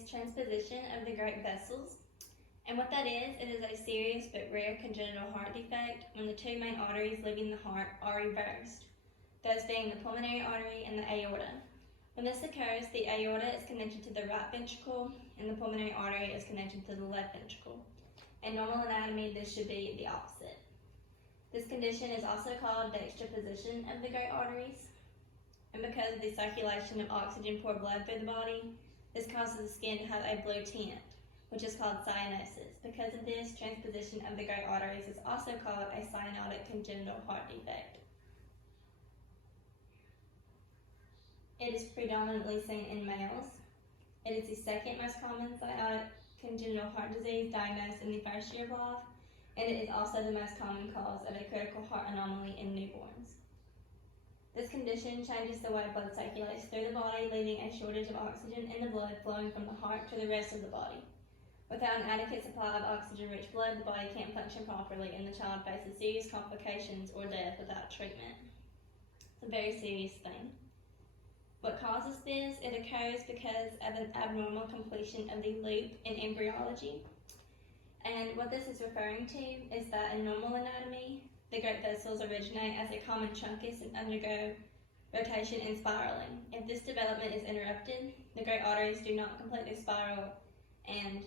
is transposition of the great vessels. And what that is, it is a serious but rare congenital heart defect when the two main arteries leaving the heart are reversed, those being the pulmonary artery and the aorta. When this occurs, the aorta is connected to the right ventricle and the pulmonary artery is connected to the left ventricle. In normal anatomy, this should be the opposite. This condition is also called juxtaposition of the great arteries. And because of the circulation of oxygen-poor blood through the body, this causes the skin to have a blue tint, which is called cyanosis. Because of this, transposition of the great arteries is also called a cyanotic congenital heart defect. It is predominantly seen in males. It is the second most common cyanotic congenital heart disease diagnosed in the first year of life, and it is also the most common cause of a critical heart anomaly in newborns. This condition changes the way blood circulates through the body, leaving a shortage of oxygen in the blood flowing from the heart to the rest of the body. Without an adequate supply of oxygen-rich blood, the body can't function properly, and the child faces serious complications or death without treatment. It's a very serious thing. What causes this? It occurs because of an abnormal completion of the loop in embryology. And what this is referring to is that in normal anatomy, the great vessels originate as a common truncus and undergo rotation and spiraling. If this development is interrupted, the great arteries do not completely spiral, and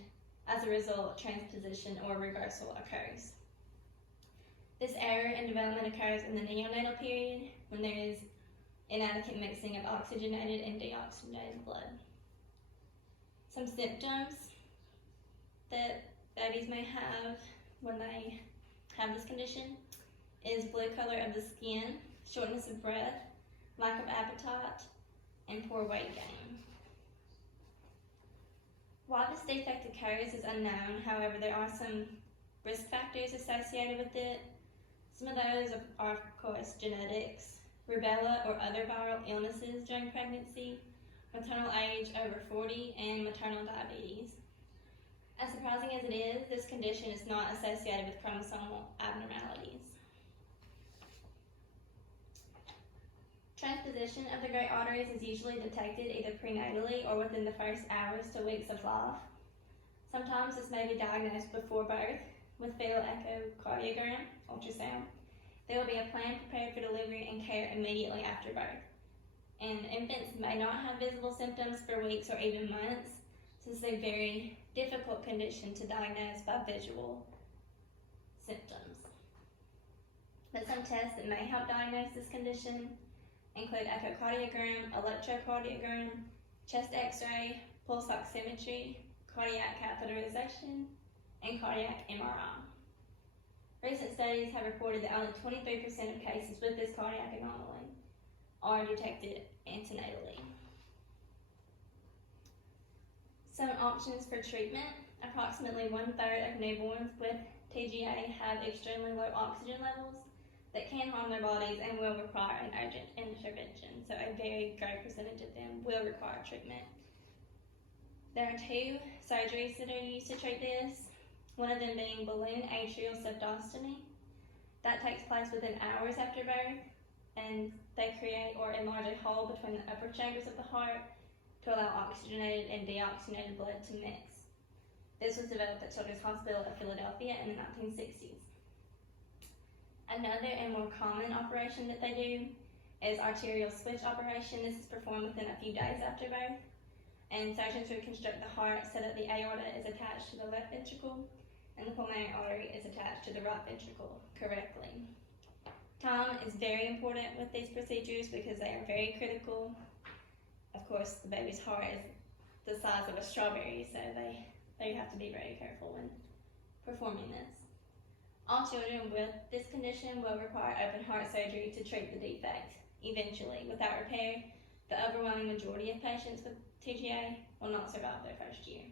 as a result, transposition or reversal occurs. This error in development occurs in the neonatal period when there is inadequate mixing of oxygenated and deoxygenated blood. Some symptoms that babies may have when they have this condition is blue color of the skin, shortness of breath, lack of appetite, and poor weight gain. Why this defect occurs is unknown. However, there are some risk factors associated with it. Some of those are of course genetics, rubella or other viral illnesses during pregnancy, maternal age over 40, and maternal diabetes. As surprising as it is, this condition is not associated with chromosomal abnormalities. Transposition of the great arteries is usually detected either prenatally or within the first hours to weeks of life. Sometimes this may be diagnosed before birth with fetal echocardiogram, ultrasound. There will be a plan prepared for delivery and care immediately after birth. And infants may not have visible symptoms for weeks or even months, so this is a very difficult condition to diagnose by visual symptoms. But some tests that may help diagnose this condition include echocardiogram, electrocardiogram, chest x-ray, pulse oximetry, cardiac catheterization, and cardiac MRI. Recent studies have reported that only 23% of cases with this cardiac anomaly are detected antenatally. Some options for treatment. Approximately 1/3 of newborns with TGA have extremely low oxygen levels that can harm their bodies and will require an urgent intervention. So a very great percentage of them will require treatment. There are 2 surgeries that are used to treat this, one of them being balloon atrial septostomy. That takes place within hours after birth, and they create or enlarge a hole between the upper chambers of the heart to allow oxygenated and deoxygenated blood to mix. This was developed at Children's Hospital of Philadelphia in the 1960s. Another and more common operation that they do is arterial switch operation. This is performed within a few days after birth, and surgeons reconstruct the heart so that the aorta is attached to the left ventricle and the pulmonary artery is attached to the right ventricle correctly. Time is very important with these procedures because they are very critical. Of course, the baby's heart is the size of a strawberry, so they have to be very careful when performing this. All children with this condition will require open heart surgery to treat the defect. Eventually, without repair, the overwhelming majority of patients with TGA will not survive their first year.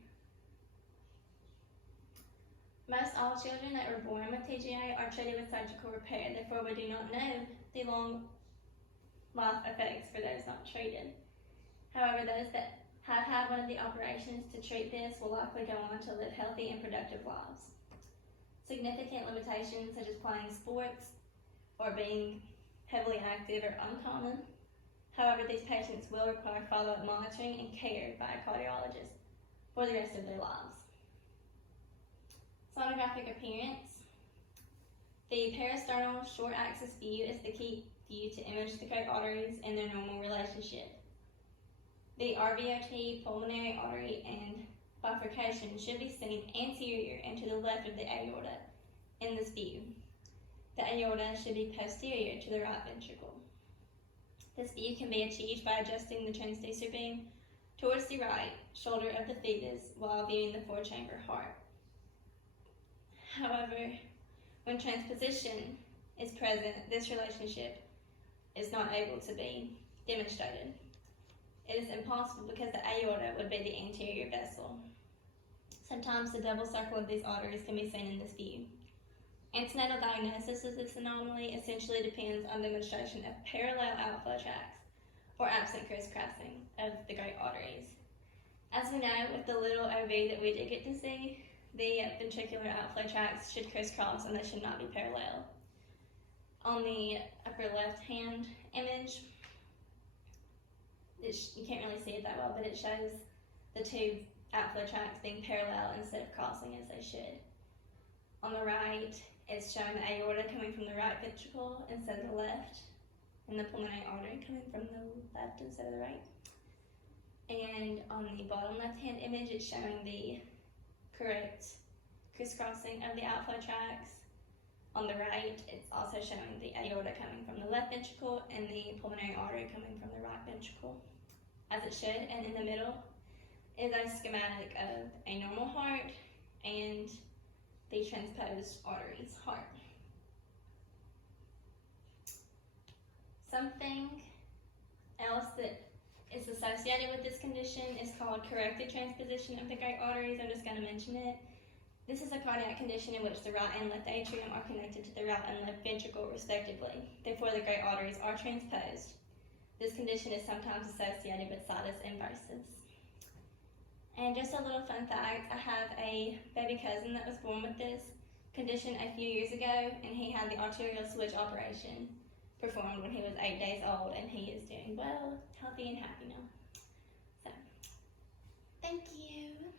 Most all children that were born with TGA are treated with surgical repair, therefore we do not know the long life effects for those not treated. However, those that have had one of the operations to treat this will likely go on to live healthy and productive lives. Significant limitations such as playing sports or being heavily active are uncommon. However, these patients will require follow-up monitoring and care by a cardiologist. for the rest of their lives. Sonographic appearance. The parasternal short axis view is the key view to image the great arteries in their normal relationship. The RVOT, pulmonary artery, and bifurcation should be seen anterior and to the left of the aorta in this view. The aorta should be posterior to the right ventricle. This view can be achieved by adjusting the transducer beam towards the right shoulder of the fetus while viewing the four-chamber heart. However, when transposition is present, this relationship is not able to be demonstrated. It is impossible because the aorta would be the anterior vessel. Sometimes the double circle of these arteries can be seen in this view. Antenatal diagnosis of this anomaly essentially depends on demonstration of parallel outflow tracts or absent crisscrossing of the great arteries. As we know, with the little OB that we did get to see, the ventricular outflow tracts should crisscross and they should not be parallel. On the upper left-hand image, you can't really see it that well, but it shows the two outflow tracts being parallel instead of crossing as they should. On the right, it's showing the aorta coming from the right ventricle instead of the left, and the pulmonary artery coming from the left instead of the right. And on the bottom left-hand image, it's showing the correct crisscrossing of the outflow tracts. On the right, it's also showing the aorta coming from the left ventricle and the pulmonary artery coming from the right ventricle, as it should. And in the middle is a schematic of a normal heart and the transposed arteries heart. Something else that is associated with this condition is called corrected transposition of the great arteries. I'm just going to mention it. This is a cardiac condition in which the right and left atrium are connected to the right and left ventricle respectively. Therefore, the great arteries are transposed. This condition is sometimes associated with situs inversus. And just a little fun fact, I have a baby cousin that was born with this condition a few years ago, and he had the arterial switch operation performed when he was 8 days old, and he is doing well, healthy, and happy now. So, thank you.